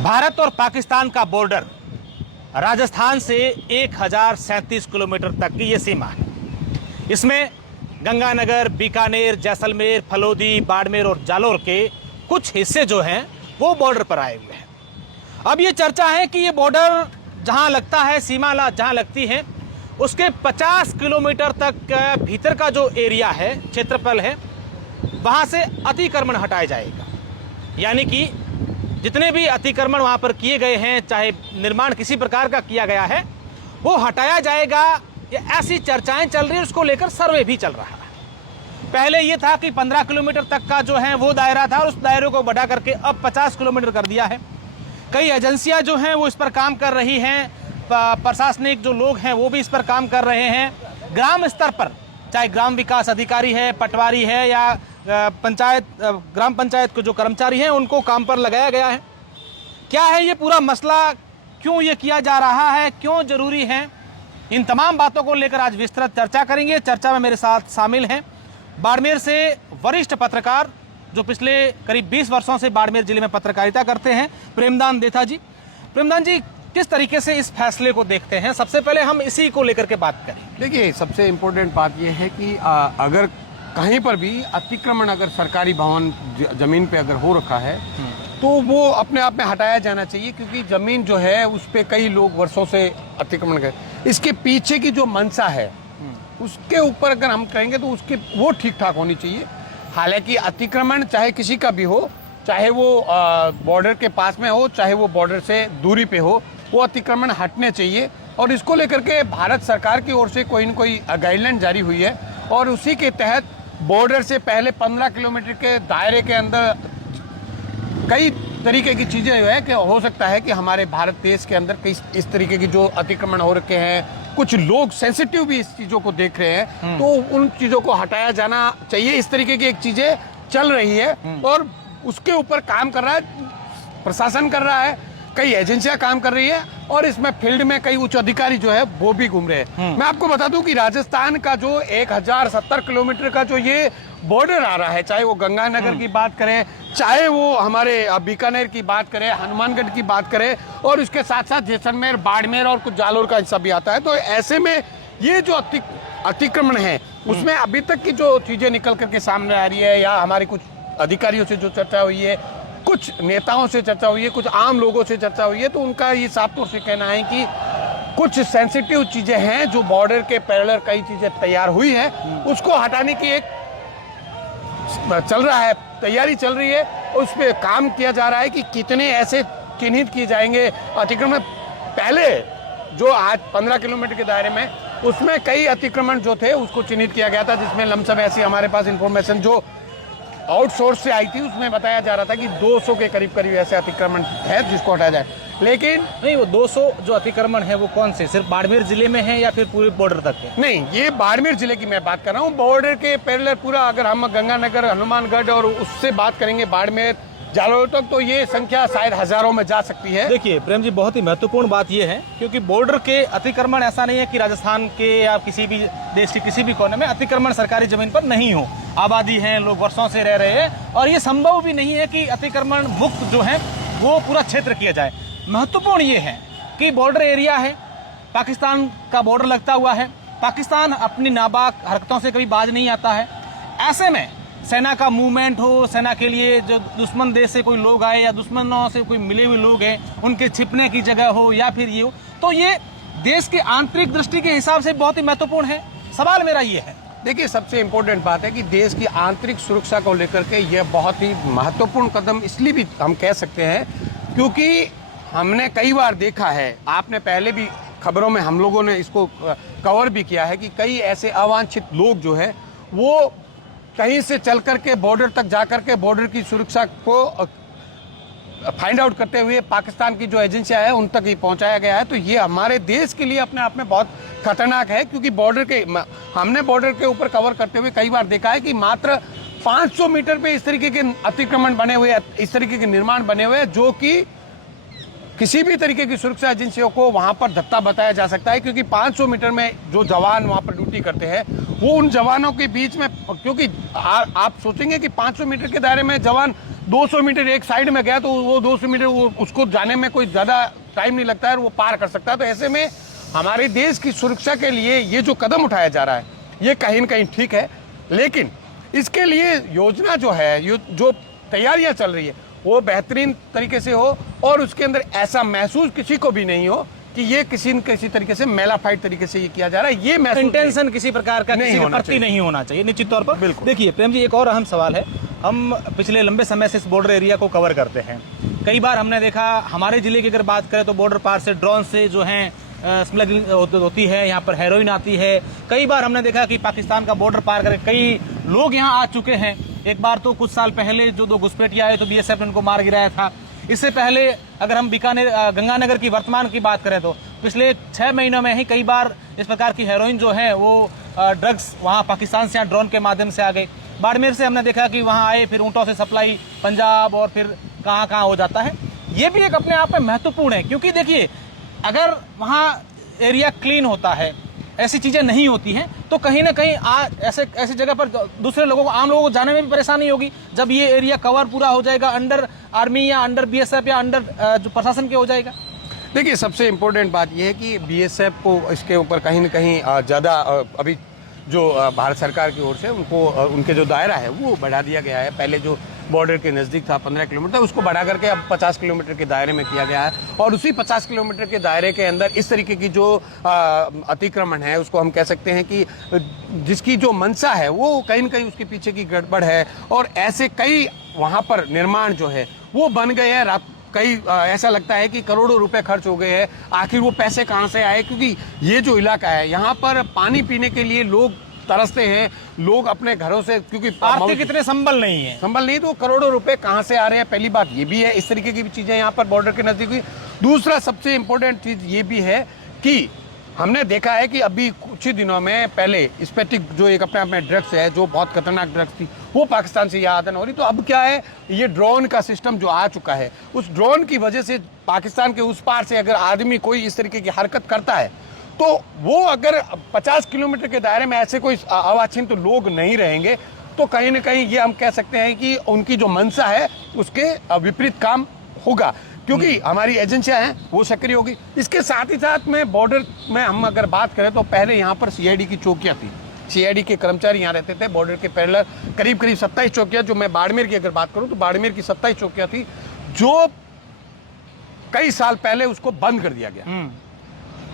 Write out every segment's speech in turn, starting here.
भारत और पाकिस्तान का बॉर्डर राजस्थान से 1037 किलोमीटर तक की ये सीमा है। इसमें गंगानगर, बीकानेर, जैसलमेर, फलोदी, बाड़मेर और जालौर के कुछ हिस्से जो हैं वो बॉर्डर पर आए हुए हैं। अब ये चर्चा है कि ये बॉर्डर जहां लगता है, सीमा जहां लगती है, उसके 50 किलोमीटर तक भीतर का जो एरिया है, क्षेत्रफल है, वहां से अतिक्रमण हटाया जाएगा। यानी कि जितने भी अतिक्रमण वहां पर किए गए हैं, चाहे निर्माण किसी प्रकार का किया गया है, वो हटाया जाएगा। ये ऐसी चर्चाएं चल रही है, उसको लेकर सर्वे भी चल रहा है। पहले ये था कि 15 किलोमीटर तक का जो है वो दायरा था, और उस दायरे को बढ़ा करके अब 50 किलोमीटर कर दिया है। कई एजेंसियां जो हैं वो इस पर काम कर रही हैं, प्रशासनिक जो लोग हैं वो भी इस पर काम कर रहे हैं। ग्राम स्तर पर, चाहे ग्राम विकास अधिकारी है, पटवारी है, या पंचायत, ग्राम पंचायत के जो कर्मचारी हैं, उनको काम पर लगाया गया है। क्या है ये पूरा मसला, क्यों ये किया जा रहा है, क्यों जरूरी है, इन तमाम बातों को लेकर आज विस्तृत चर्चा करेंगे। चर्चा में मेरे साथ शामिल हैं बाड़मेर से वरिष्ठ पत्रकार, जो पिछले करीब 20 वर्षों से बाड़मेर जिले में पत्रकारिता करते हैं, प्रेमदान देथा जी। प्रेमदान जी, किस तरीके से इस फैसले को देखते हैं? सबसे पहले हम इसी को लेकर के बात करें। देखिए, सबसे इम्पोर्टेंट बात यह है कि अगर कहीं पर भी अतिक्रमण अगर सरकारी भवन जमीन पे अगर हो रखा है तो वो अपने आप में हटाया जाना चाहिए, क्योंकि जमीन जो है उस पे कई लोग वर्षों से अतिक्रमण कर, इसके पीछे की जो मंशा है उसके ऊपर अगर हम कहेंगे तो उसके वो ठीक ठाक होनी चाहिए। हालांकि अतिक्रमण चाहे किसी का भी हो, चाहे वो बॉर्डर के पास में हो, चाहे वो बॉर्डर से दूरी पे हो, वो अतिक्रमण हटने चाहिए। और इसको लेकर के भारत सरकार की ओर से कोई न कोई गाइडलाइन जारी हुई है, और उसी के तहत बॉर्डर से पहले 15 किलोमीटर के दायरे के अंदर कई तरीके की चीज़ें जो है कि हो सकता है कि हमारे भारत देश के अंदर कई इस तरीके की जो अतिक्रमण हो रखे हैं, कुछ लोग सेंसिटिव भी इस चीज़ों को देख रहे हैं, तो उन चीज़ों को हटाया जाना चाहिए। इस तरीके की एक चीज़ें चल रही है और उसके ऊपर काम कर रहा है प्रशासन, कर रहा है, कई एजेंसियां काम कर रही है, और इसमें फील्ड में कई उच्च अधिकारी जो है वो भी घूम रहे हैं। मैं आपको बता दूं कि राजस्थान का जो 1070 किलोमीटर का जो ये बॉर्डर आ रहा है, चाहे वो गंगानगर की बात करें, चाहे वो हमारे बीकानेर की बात करें, हनुमानगढ़ की बात करें, और उसके साथ साथ जैसलमेर, बाड़मेर और कुछ जालौर का हिस्सा भी आता है। तो ऐसे में ये जो अतिक्रमण है उसमें अभी तक की जो चीजें निकल करके सामने आ रही है, या हमारे कुछ अधिकारियों से जो चर्चा हुई है, कुछ नेताओं से चर्चा हुई है, कुछ आम लोगों से चर्चा हुई है, तो उनका ये साफ तौर से कहना है कि कुछ सेंसिटिव चीजें हैं जो बॉर्डर के पैरेलल कई चीजें तैयार हुई है, उसको हटाने की एक चल रहा है, तैयारी चल रही है, उस पर काम किया जा रहा है कि कितने ऐसे चिन्हित किए जाएंगे अतिक्रमण। पहले जो आज 15 किलोमीटर के दायरे में, उसमें कई अतिक्रमण जो थे उसको चिन्हित किया गया था, जिसमें लमसम ऐसी हमारे पास इंफॉर्मेशन जो आउटसोर्स से आई थी, उसमें बताया जा रहा था कि 200 के करीब ऐसे अतिक्रमण है जिसको हटाया जाए। लेकिन नहीं, वो 200 जो अतिक्रमण है वो कौन से, सिर्फ बाड़मेर जिले में है या फिर पूरे बॉर्डर तक है? नहीं, ये बाड़मेर जिले की मैं बात कर रहा हूँ। बॉर्डर के पैरेलल पूरा अगर हम गंगानगर, हनुमानगढ़ और उससे बात करेंगे बाड़मेर, जालौर तक, तो ये संख्या शायद हजारों में जा सकती है। देखिए प्रेम जी, बहुत ही महत्वपूर्ण बात यह है, क्योंकि बॉर्डर के अतिक्रमण ऐसा नहीं है कि राजस्थान के या किसी भी देश के किसी भी कोने में अतिक्रमण सरकारी जमीन पर नहीं हो। आबादी है, लोग वर्षों से रह रहे हैं, और ये संभव भी नहीं है कि अतिक्रमण मुक्त जो है वो पूरा क्षेत्र किया जाए। महत्वपूर्ण ये है कि बॉर्डर एरिया है, पाकिस्तान का बॉर्डर लगता हुआ है, पाकिस्तान अपनी नापाक हरकतों से कभी बाज नहीं आता है। ऐसे में सेना का मूवमेंट हो, सेना के लिए जो दुश्मन देश से कोई लोग आए या दुश्मनों से कोई मिले हुए लोग हैं, उनके छिपने की जगह हो या फिर ये हो, तो ये देश की आंतरिक दृष्टि के हिसाब से बहुत ही महत्वपूर्ण है। सवाल मेरा ये है, देखिए, सबसे इम्पोर्टेंट बात है कि देश की आंतरिक सुरक्षा को लेकर के यह बहुत ही महत्वपूर्ण कदम इसलिए भी हम कह सकते हैं क्योंकि हमने कई बार देखा है, आपने पहले भी खबरों में हम लोगों ने इसको कवर भी किया है, कि कई ऐसे अवांछित लोग जो है वो कहीं से चल करके बॉर्डर तक जा करके बॉर्डर की सुरक्षा को फाइंड आउट करते हुए पाकिस्तान की जो एजेंसियां हैं उन तक ही पहुंचाया गया है। तो ये हमारे देश के लिए अपने आप में बहुत खतरनाक है, क्योंकि हमने बॉर्डर के ऊपर कवर करते हुए कई बार देखा है कि मात्र 500 मीटर पे इस तरीके के अतिक्रमण बने हुए, इस तरीके के निर्माण बने हुए हैं, जो कि किसी भी तरीके की सुरक्षा एजेंसियों को वहां पर धत्ता बताया जा सकता है। क्योंकि 500 मीटर में जो जवान वहां पर ड्यूटी करते हैं, वो उन जवानों के बीच में, क्योंकि आप सोचेंगे कि 500 मीटर के दायरे में जवान 200 मीटर एक साइड में गया तो वो 200 मीटर उसको जाने में कोई ज्यादा टाइम नहीं लगता है और वो पार कर सकता है। तो ऐसे में हमारे देश की सुरक्षा के लिए ये जो कदम उठाया जा रहा है ये कहीं न कहीं ठीक है, लेकिन इसके लिए योजना जो है, जो तैयारियां चल रही है वो बेहतरीन तरीके से हो और उसके अंदर ऐसा महसूस किसी को भी नहीं हो कि ये किसी न किसी तरीके से मेलाफाइड तरीके से ये किया जा रहा है। ये महसूस इंटेंशन किसी प्रकार का किसी के प्रति नहीं होना चाहिए निश्चित तौर पर। बिल्कुल। देखिए प्रेम जी, एक और अहम सवाल है। हम पिछले लंबे समय से इस बॉर्डर एरिया को कवर करते हैं। कई बार हमने देखा, हमारे जिले की अगर बात करें तो बॉर्डर पार से ड्रोन से जो है स्मगलिंग होती है, यहाँ पर हेरोइन आती है। कई बार हमने देखा कि पाकिस्तान का बॉर्डर पार करके कई लोग यहाँ आ चुके हैं। एक बार तो कुछ साल पहले जो 2 घुसपैठिए आए तो बीएसएफ ने उनको मार गिराया था। इससे पहले अगर हम बीकानेर गंगानगर की वर्तमान की बात करें तो पिछले 6 महीनों में ही कई बार इस प्रकार की हेरोइन जो है वो ड्रग्स वहाँ पाकिस्तान से यहाँ ड्रोन के माध्यम से आ गए। बाड़मेर से हमने देखा कि वहाँ आए, फिर ऊँटों से सप्लाई पंजाब और फिर कहाँ हो जाता है। ये भी एक अपने आप में महत्वपूर्ण है, क्योंकि देखिए अगर वहाँ एरिया क्लीन होता है, ऐसी चीजें नहीं होती हैं, तो कहीं ना कहीं ऐसी जगह पर दूसरे लोगों को, आम लोगों को जाने में भी परेशानी होगी। जब ये एरिया कवर पूरा हो जाएगा अंडर आर्मी या अंडर बीएसएफ या अंडर जो प्रशासन के हो जाएगा। देखिए, सबसे इम्पोर्टेंट बात यह है कि बीएसएफ को इसके ऊपर कहीं न कहीं ज़्यादा अभी जो भारत सरकार की ओर से उनको उनके जो दायरा है वो बढ़ा दिया गया है। पहले जो बॉर्डर के नज़दीक था 15 किलोमीटर, उसको बढ़ा करके अब 50 किलोमीटर के दायरे में किया गया है। और उसी 50 किलोमीटर के दायरे के अंदर इस तरीके की जो अतिक्रमण है, उसको हम कह सकते हैं कि जिसकी जो मंशा है वो कहीं न कहीं उसके पीछे की गड़बड़ है। और ऐसे कई वहाँ पर निर्माण जो है वो बन गए हैं। कई ऐसा लगता है कि करोड़ों रुपए खर्च हो गए हैं। आखिर वो पैसे कहाँ से आए? क्योंकि ये जो इलाका है यहाँ पर पानी पीने के लिए लोग तरसते हैं। लोग अपने घरों से, क्योंकि आर्थिक इतने संबल नहीं तो करोड़ों रुपए कहाँ से आ रहे हैं? पहली बात ये भी है। इस तरीके की भी चीजें यहाँ पर बॉर्डर के नजदीक हुई। दूसरा सबसे इम्पोर्टेंट चीज ये भी है कि हमने देखा है कि अभी कुछ ही दिनों में पहले स्पेटिक जो एक अपने आप में ड्रग्स है, जो बहुत खतरनाक ड्रग्स थी, वो पाकिस्तान से यहाँ आदन हो रही। तो अब क्या है, ये ड्रोन का सिस्टम जो आ चुका है, उस ड्रोन की वजह से पाकिस्तान के उस पार से अगर आदमी कोई इस तरीके की हरकत करता है तो वो अगर 50 किलोमीटर के दायरे में ऐसे कोई अवांछित लोग नहीं रहेंगे तो कहीं ना कहीं ये हम कह सकते हैं कि उनकी जो मंशा है उसके विपरीत काम होगा, क्योंकि हमारी एजेंसियां हैं वो सक्रिय होगी। इसके साथ ही साथ में बॉर्डर में हम अगर बात करें तो पहले यहाँ पर सीआईडी की चौकियाँ थी। सीआईडी के कर्मचारी यहाँ रहते थे। बॉर्डर के पैरेलल करीब 27 चौकियाँ, जो मैं बाड़मेर की अगर बात करूँ तो बाड़मेर की 27 चौकियाँ थी, जो कई साल पहले उसको बंद कर दिया गया।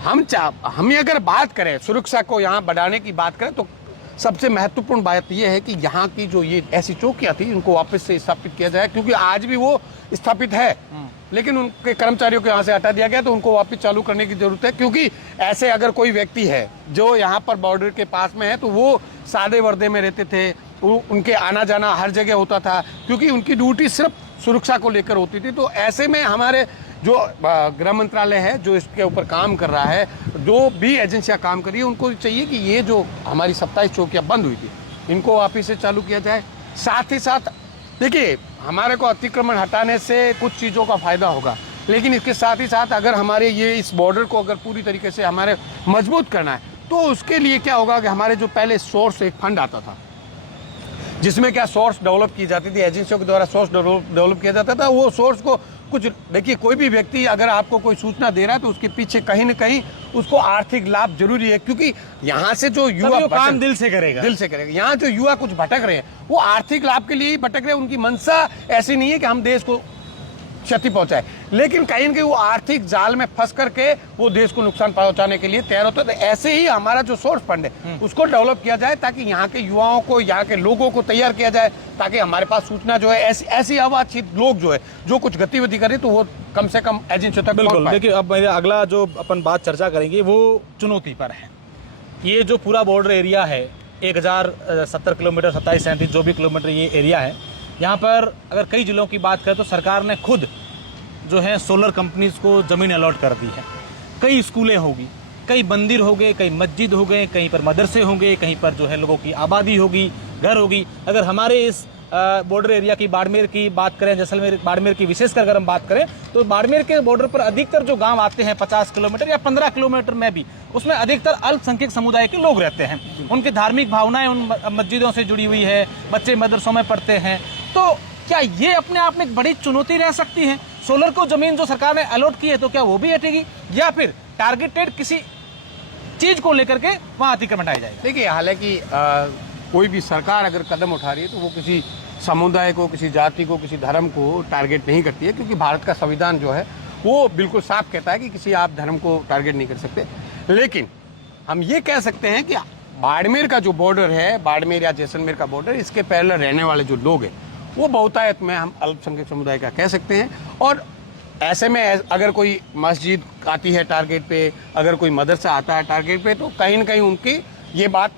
हम अगर बात करें सुरक्षा को यहाँ बढ़ाने की बात करें तो सबसे महत्वपूर्ण बात यह है कि यहाँ की जो ये ऐसी चौकियाँ थी इनको वापस से स्थापित किया जाए, क्योंकि आज भी वो स्थापित है, लेकिन उनके कर्मचारियों को यहाँ से हटा दिया गया, तो उनको वापस चालू करने की जरूरत है। क्योंकि ऐसे अगर कोई व्यक्ति है जो यहाँ पर बॉर्डर के पास में है तो वो सादे वर्दे में रहते थे, उनके आना जाना हर जगह होता था, क्योंकि उनकी ड्यूटी सिर्फ सुरक्षा को लेकर होती थी। तो ऐसे में हमारे जो गृह मंत्रालय है जो इसके ऊपर काम कर रहा है, जो भी एजेंसियां काम कर रही है, उनको चाहिए कि ये जो हमारी 27 चौकियां बंद हुई थी इनको वापस से चालू किया जाए। साथ ही साथ देखिए, हमारे को अतिक्रमण हटाने से कुछ चीज़ों का फायदा होगा, लेकिन इसके साथ ही साथ अगर हमारे ये इस बॉर्डर को अगर पूरी तरीके से हमारे मजबूत करना है तो उसके लिए क्या होगा कि हमारे जो पहले सोर्स एक फंड आता था जिसमें क्या सोर्स डेवलप की जाती थी, एजेंसियों के द्वारा सोर्स डेवलप किया जाता था, वो सोर्स को कुछ देखिए, कोई भी व्यक्ति अगर आपको कोई सूचना दे रहा है तो उसके पीछे कहीं न कहीं उसको आर्थिक लाभ जरूरी है, क्योंकि यहाँ से जो युवा काम दिल से करेगा। यहाँ जो युवा कुछ भटक रहे हैं वो आर्थिक लाभ के लिए ही भटक रहे हैं। उनकी मंशा ऐसी नहीं है कि हम देश को क्षति पहुंचाए, लेकिन कहीं न कहीं वो आर्थिक जाल में फंस करके वो देश को नुकसान पहुंचाने के लिए तैयार होता है। तो ऐसे ही हमारा जो सोर्स फंड है उसको डेवलप किया जाए ताकि यहाँ के युवाओं को, यहाँ के लोगों को तैयार किया जाए, ताकि हमारे पास सूचना जो है ऐसी अवांछित लोग जो है जो कुछ गतिविधि करें तो वो कम से कम एजेंसियों तक पहुंच पाए। देखिए, अब मेरा अगला जो अपन बात चर्चा करेंगे वो चुनौती पर है। ये जो पूरा बॉर्डर एरिया है 1070 किलोमीटर 27-37 जो भी किलोमीटर ये एरिया है, यहाँ पर अगर कई जिलों की बात करें तो सरकार ने खुद जो है सोलर कंपनीज को ज़मीन अलॉट कर दी है। कई स्कूलें होगी, कई मंदिर हो गए, कई मस्जिद हो गए, कहीं पर मदरसे होंगे, कहीं पर जो है लोगों की आबादी होगी, घर होगी। अगर हमारे इस बॉर्डर एरिया की बाड़मेर की बात करें, जैसलमेर बाड़मेर की विशेषकर अगर हम बात करें तो बाड़मेर के बॉर्डर पर अधिकतर जो गांव आते हैं 50 किलोमीटर या 15 किलोमीटर में भी, उसमें अधिकतर अल्पसंख्यक समुदाय के लोग रहते हैं। उनकी धार्मिक भावनाएं उन मस्जिदों से जुड़ी हुई है, बच्चे मदरसों में पढ़ते हैं। तो क्या ये अपने आप में एक बड़ी चुनौती रह सकती है? सोलर को जमीन जो सरकार ने अलॉट की है तो क्या वो भी हटेगी, या फिर टारगेटेड किसी चीज को लेकर के वहां अतिक्रमण हटाया जाएगा? देखिए, हालांकि कोई भी सरकार अगर कदम उठा रही है तो वो किसी समुदाय को, किसी जाति को, किसी धर्म को टारगेट नहीं करती है, क्योंकि भारत का संविधान जो है वो बिल्कुल साफ कहता है कि किसी आप धर्म को टारगेट नहीं कर सकते। लेकिन हम ये कह सकते हैं कि बाड़मेर का जो बॉर्डर है, बाड़मेर या जैसलमेर का बॉर्डर, इसके पैरेलल रहने वाले जो लोग हैं वो बहुतायत में हम अल्पसंख्यक समुदाय का कह सकते हैं। और ऐसे में अगर कोई मस्जिद आती है टारगेट पे, अगर कोई मदरसा आता है टारगेट पे, तो कहीं ना कहीं उनकी ये बात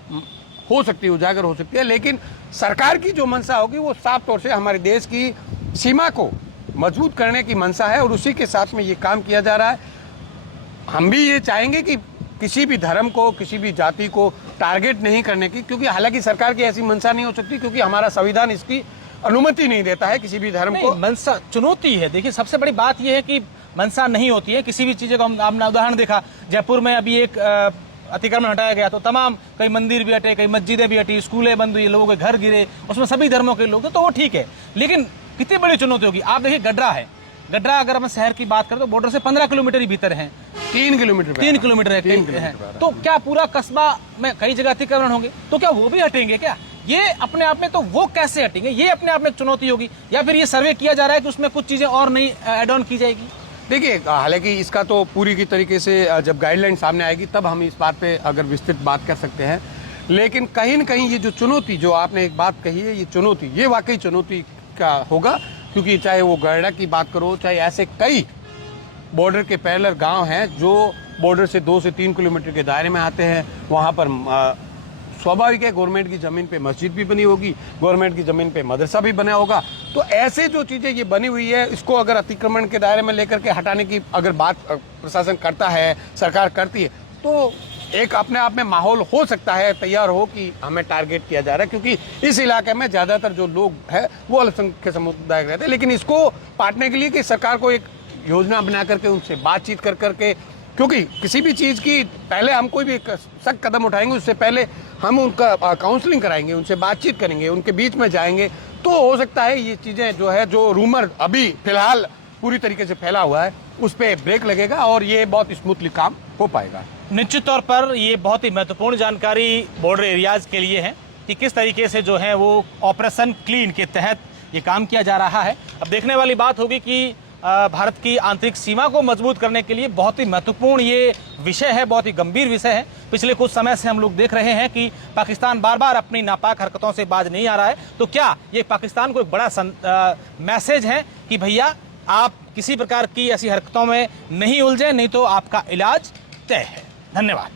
हो सकती है, उजागर हो सकती है। लेकिन सरकार की जो मंशा होगी वो साफ तौर से हमारे देश की सीमा को मजबूत करने की मंशा है, और उसी के साथ में ये काम किया जा रहा है। हम भी ये चाहेंगे कि किसी भी धर्म को, किसी भी जाति को टारगेट नहीं करने की, क्योंकि हालांकि सरकार की ऐसी मंशा नहीं हो सकती, क्योंकि हमारा संविधान इसकी अनुमति नहीं देता है किसी भी धर्म को। मंशा चुनौती है। देखिए, सबसे बड़ी बात यह है कि मंशा नहीं होती है किसी भी चीज का। हमने उदाहरण देखा, जयपुर में अभी एक अतिक्रमण हटाया गया तो तमाम कई मंदिर भी हटे, कई मस्जिदें भी हटी, स्कूलें बंद हुई, लोगों के घर गिरे, उसमें सभी धर्मों के लोग थे, तो वो ठीक है। लेकिन कितनी बड़ी चुनौती होगी। आप देखिए, गड्रा है, गड्रा अगर हम शहर की बात करें तो बॉर्डर से 15 किलोमीटर ही भीतर है, 3 किलोमीटर 3 किलोमीटर है। तो क्या पूरा कस्बा में कई जगह अतिक्रमण होंगे, तो क्या वो भी हटेंगे? क्या ये अपने आप में, तो वो कैसे हटेंगे? ये अपने आप में चुनौती होगी, या फिर ये सर्वे किया जा रहा है कि उसमें कुछ चीजें और नई एड ऑन की जाएगी? देखिए, हालांकि इसका तो पूरी की तरीके से जब गाइडलाइन सामने आएगी तब हम इस बात पे अगर विस्तृत बात कर सकते हैं। लेकिन कहीं न कहीं ये जो चुनौती, जो आपने एक बात कही है, ये चुनौती, ये वाकई चुनौती का होगा, क्योंकि चाहे वो गैड़ा की बात करो, चाहे ऐसे कई बॉर्डर के पैरेलल गांव हैं जो बॉर्डर से 2 से 3 किलोमीटर के दायरे में आते हैं। वहाँ पर स्वाभाविक है, गवर्नमेंट की ज़मीन पे मस्जिद भी बनी होगी, गवर्नमेंट की ज़मीन पे मदरसा भी बना होगा। तो ऐसे जो चीज़ें ये बनी हुई है, इसको अगर अतिक्रमण के दायरे में लेकर के हटाने की अगर बात प्रशासन करता है, सरकार करती है, तो एक अपने आप में माहौल हो सकता है तैयार हो कि हमें टारगेट किया जा रहा है, क्योंकि इस इलाके में ज़्यादातर जो लोग हैं वो अल्पसंख्यक समुदाय रहते हैं। लेकिन इसको पाटने के लिए कि सरकार को एक योजना बना करके उनसे बातचीत कर करके, क्योंकि किसी भी चीज़ की पहले हम कोई भी सख्त कदम उठाएंगे उससे पहले हम उनका काउंसलिंग कराएंगे, उनसे बातचीत करेंगे, उनके बीच में जाएंगे, तो हो सकता है ये चीज़ें जो है, जो रूमर अभी फिलहाल पूरी तरीके से फैला हुआ है, उस पर ब्रेक लगेगा और ये बहुत स्मूथली काम हो पाएगा। निश्चित तौर पर ये बहुत ही महत्वपूर्ण जानकारी बॉर्डर एरियाज के लिए है कि किस तरीके से जो है वो ऑपरेशन क्लीन के तहत ये काम किया जा रहा है। अब देखने वाली बात होगी कि भारत की आंतरिक सीमा को मजबूत करने के लिए बहुत ही महत्वपूर्ण ये विषय है, बहुत ही गंभीर विषय है। पिछले कुछ समय से हम लोग देख रहे हैं कि पाकिस्तान बार बार अपनी नापाक हरकतों से बाज नहीं आ रहा है। तो क्या ये पाकिस्तान को एक बड़ा मैसेज है कि भैया आप किसी प्रकार की ऐसी हरकतों में नहीं उलझे, नहीं तो आपका इलाज तय है। धन्यवाद।